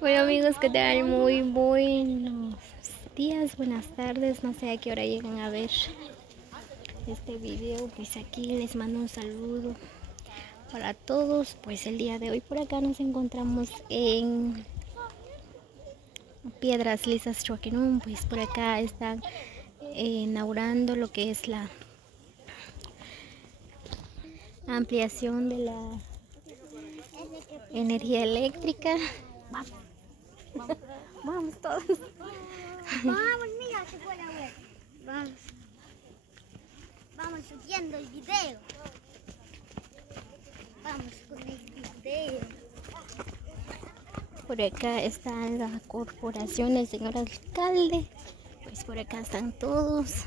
Bueno amigos, ¿qué tal? Muy buenos días, buenas tardes, no sé a qué hora llegan a ver este video. Pues aquí les mando un saludo para todos. Pues el día de hoy por acá nos encontramos en Piedras Lisas Chuaquenún. Pues por acá están inaugurando lo que es la ampliación de la energía eléctrica. Vamos todos. Vamos, mira, se fue la web. Vamos. Vamos subiendo el video. Vamos con el video. Por acá está la corporación, el señor alcalde. Pues por acá están todos.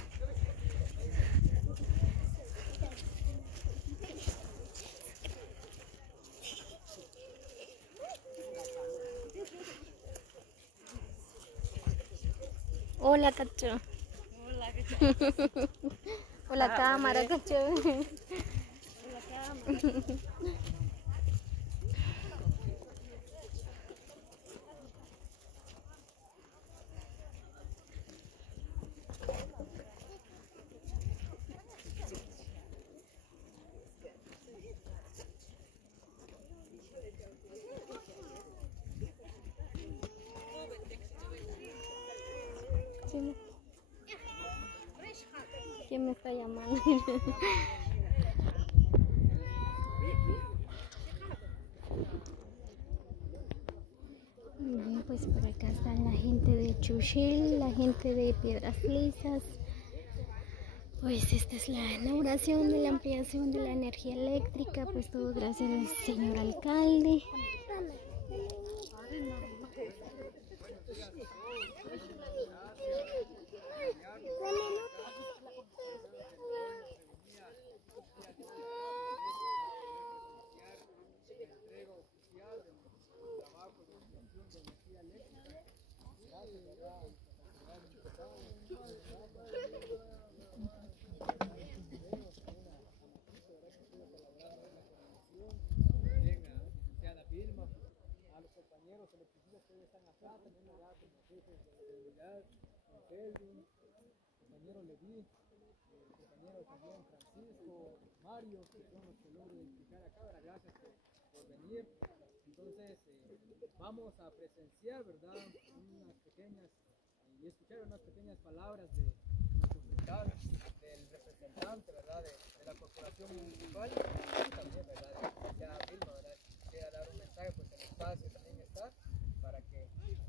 Hola, Cacho. Hola, ¿qué Hola, cámara, Cacho. Hola, cámara. ¿Quién me está llamando? Bien, pues por acá están la gente de Chuchel, la gente de Piedras Lisas. Pues esta es la inauguración de la ampliación de la energía eléctrica. Pues todo gracias al señor alcalde. Compañero Leví, compañero también Francisco, Mario, que son los que logro identificar acá, ¿verdad? Gracias por venir. Entonces, vamos a presenciar, ¿verdad? Unas pequeñas, y escuchar unas pequeñas palabras de del representante, ¿verdad? De la corporación municipal, y también, ¿verdad? Ya Vilma, ¿verdad? Quiera dar un mensaje, pues el espacio también está, para que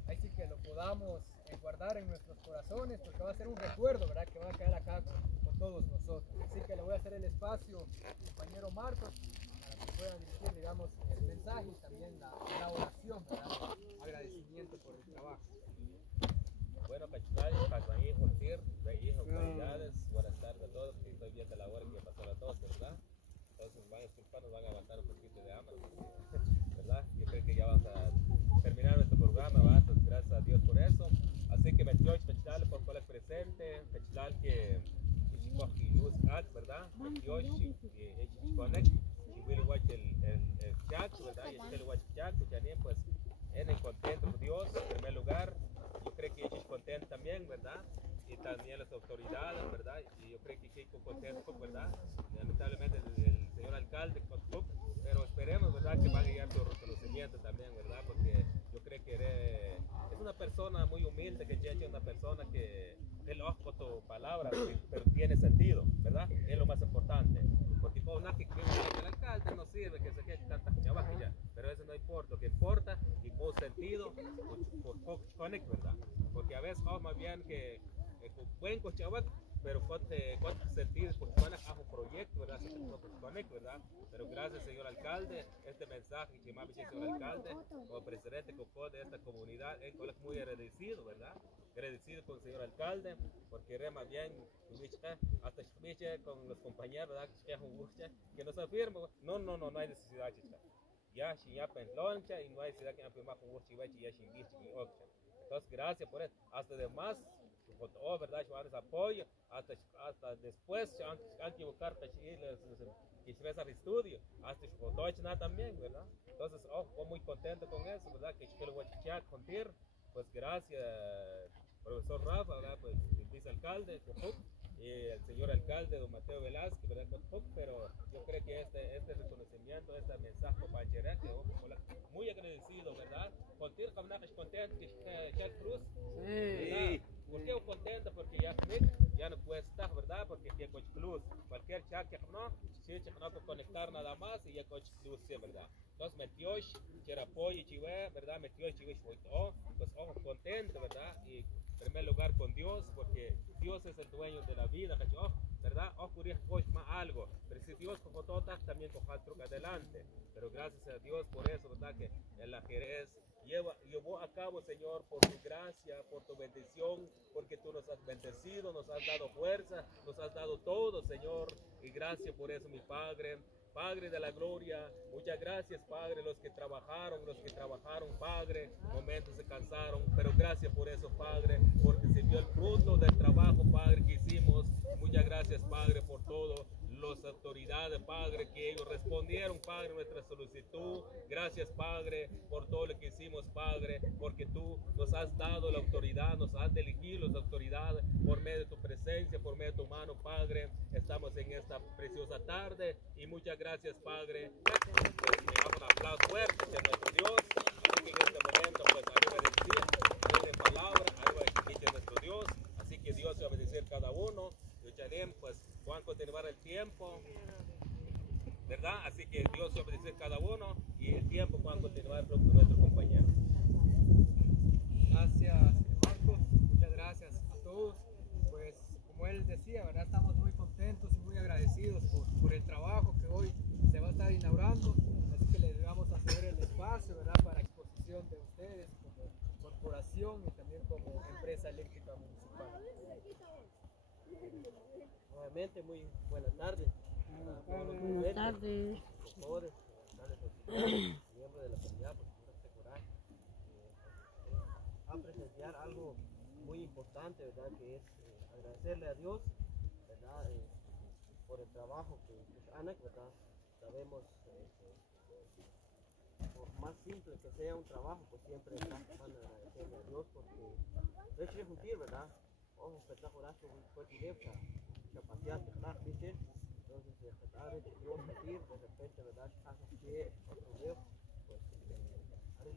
ahí sí que lo podamos guardar en nuestros corazones, porque va a ser un recuerdo, ¿verdad? Que va a quedar acá con todos nosotros. Así que le voy a hacer el espacio, compañero Marcos, para que puedan dirigir, digamos, el mensaje y también la oración, ¿verdad? Agradecimiento por el trabajo. Bueno, Cachulay, Pacuaní, Jortir, Hijo, cualidades, buenas tardes a todos, que estoy viendo la hora que ya pasó a todos, ¿verdad? Entonces van a disculpar, nos van a aguantar un poquito de hambre, ¿verdad? Yo creo que ya vamos a terminar nuestro programa, ¿verdad? Entonces, gracias a Dios por eso. Así que me estoy Cachulay por cuál es presente, Cachulay que coge luz, ¿verdad? Me estoy connect, y voy a watch el chat, ¿verdad? Y el watch chat, que ya pues, en contento por Dios, en primer lugar. Yo creo que estoy contento también, ¿verdad? Y también las autoridades, ¿verdad? Y yo creo que estoy contento, ¿verdad? Lamentablemente el señor alcalde, pero esperemos, ¿verdad? Que va a guiar su reconocimiento también, ¿verdad? Porque yo creo que es una persona muy humilde, que ya es una persona que él ojo tu palabra, pero tiene sentido, ¿verdad? Es lo más importante. Porque como nada que el alcalde no sirve, que se quede tanta chavaja ya, pero eso no importa, lo que importa y con sentido, con connect, ¿verdad? Porque a veces, más bien que buen cochabas, pero con sentido, porque van a un proyecto, ¿verdad? Connect, ¿verdad? Pero gracias, señor alcalde, este mensaje que me ha dicho el señor alcalde, como presidente de esta comunidad, es muy agradecido, ¿verdad? Agradecido con el señor alcalde, porque más bien, hasta con los compañeros, ¿verdad? Que nos afirma, no hay necesidad, chica. Ya, si ya loncha y no hay necesidad que afirma con vos, chivachi, ya sin bicho, ni ocha. Entonces, gracias por eso. Hasta demás, ¿verdad? Yo apoyo, hasta después, antes buscar que se ves al estudio, hasta yo también, ¿verdad? Entonces, muy contento con Jack Contir, pues gracias, profesor Rafa, ¿verdad? Pues el vicealcalde, el señor alcalde, don Mateo Velázquez, ¿verdad? Pero yo creo que este reconocimiento, este mensaje para Jerez, muy agradecido, ¿verdad? Contir, contento que Jack Cruz, ¿verdad? ¿Por qué contento? Porque ya no puede estar, ¿verdad? Porque tiene Coach Plus, cualquier chat que no, si no puede conectar nada más y ya Coach Plus, ¿sí? ¿Verdad? Entonces metiósh, apoyo y chive, ¿verdad? Metiósh, chive, pues ojo, contento, ¿verdad? Y en primer lugar con Dios, porque Dios es el dueño de la vida, ¿verdad? Ocurrir más algo, pero si Dios cojo todo, también coja truco adelante. Pero gracias a Dios por eso, ¿verdad? Que el Jerez llevó a cabo, Señor, por tu gracia, por tu bendición, porque tú nos has bendecido, nos has dado fuerza, nos has dado todo, Señor, y gracias por eso, mi Padre. Padre de la gloria, muchas gracias, Padre, los que trabajaron, Padre, momentos se cansaron, pero gracias por eso, Padre, porque se vio el fruto del trabajo, Padre, que hicimos. Muchas gracias, Padre, por todo. Las autoridades, Padre, que ellos respondieron, Padre, a nuestra solicitud. Gracias, Padre, por todo lo que hicimos, Padre, porque tú nos has dado la autoridad, nos has elegido las autoridades por medio de tu presencia, por medio de tu mano, Padre. Estamos en esta preciosa tarde y muchas gracias, Padre. Le damos un aplauso fuerte a nuestro Dios. Así que en este momento, pues, arriba de ti, arriba de palabra, arriba de nuestro Dios. Así que Dios va a bendecir cada uno. Pues, van a continuar el tiempo, ¿verdad? Así que Dios va a bendecir cada uno y el tiempo va a continuar con nuestro compañero. Gracias, Marcos. Muchas gracias a todos. Pues, como él decía, ¿verdad? Estamos muy contentos y muy agradecidos por el trabajo que hoy se va a estar inaugurando. Así que les vamos a ceder el espacio, ¿verdad? Para exposición de ustedes como corporación y también como empresa eléctrica municipal. Nuevamente, muy buenas tardes. Buenas tardes. Buenas tardes a los miembros de la comunidad, por asegurar a presenciar algo muy importante, ¿verdad? Que es agradecerle a Dios, ¿verdad? Por el trabajo que Ana, ¿verdad? Sabemos, por más simple que sea un trabajo, pues siempre van a agradecerle a Dios porque es un tiro, ¿verdad? Ojo, espectacular, fue directa. Capacidad de trabajar, ¿viste? Entonces, Dios pedir, de repente, ¿verdad? Hace que otro veo, pues,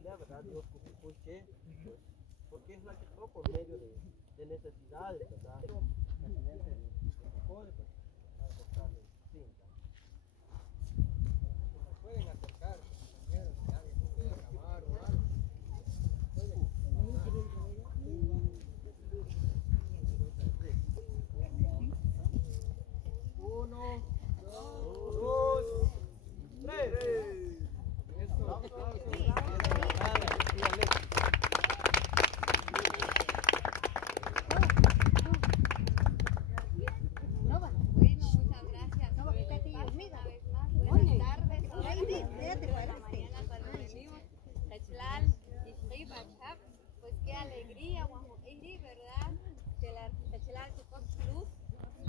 la verdad, Dios escuche, pues, porque es la que todo por medio de necesidades, ¿verdad? Pueden acercar, compañeros, si alguien quiere grabar o algo. Uno, dos, tres. Pues qué alegría, ¿verdad? Que la Plus,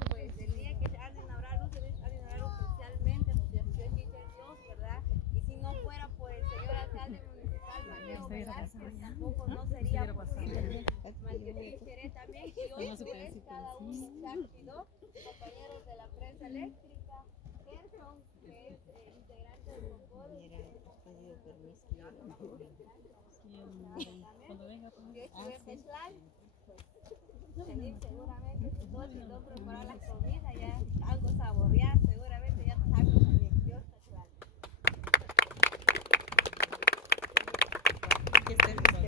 pues el día que se han inaugurado oficialmente, pues yo existe Dios, ¿verdad? Y si no fuera por el señor alcalde municipal Mateo Velázquez, tampoco no sería posible. Manifestaré también y hoy es cada uno, Chac y compañeros de la prensa eléctrica, Gerson, que es integrante del COCODE, seguramente si todos preparar la comida, ya algo saborear, seguramente ya algo Dios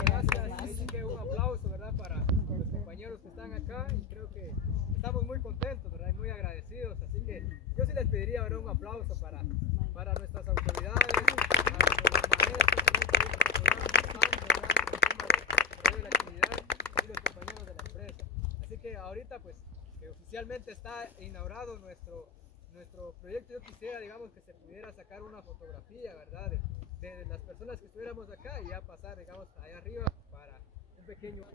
Gracias, así que un aplauso, ¿verdad? Para los compañeros que están acá y creo que estamos muy contentos, ¿verdad? Y muy agradecidos, así que yo sí les pediría, ¿verdad? Un aplauso para nuestras autoridades, para los maestros de la actividad y los compañeros de la empresa. Así que ahorita pues que oficialmente está inaugurado nuestro proyecto, yo quisiera, digamos, que se pudiera sacar una fotografía, ¿verdad? De las personas que estuviéramos acá y ya pasar, digamos, allá arriba para un pequeño...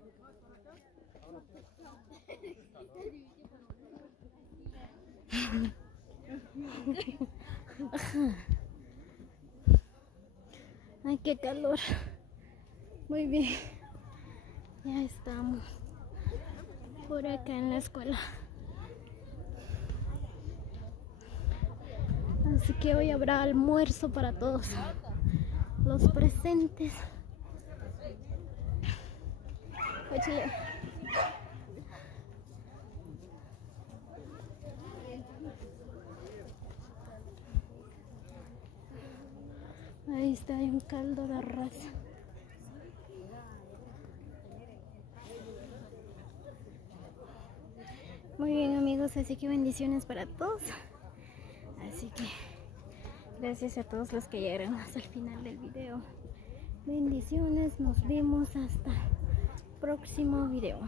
Ay, qué calor. Muy bien, ya estamos por acá en la escuela. Así que hoy habrá almuerzo para todos los presentes. Oye, ahí está, hay un caldo de arroz. Muy bien, amigos, así que bendiciones para todos. Así que gracias a todos los que llegaron hasta el final del video. Bendiciones, nos vemos hasta el próximo video.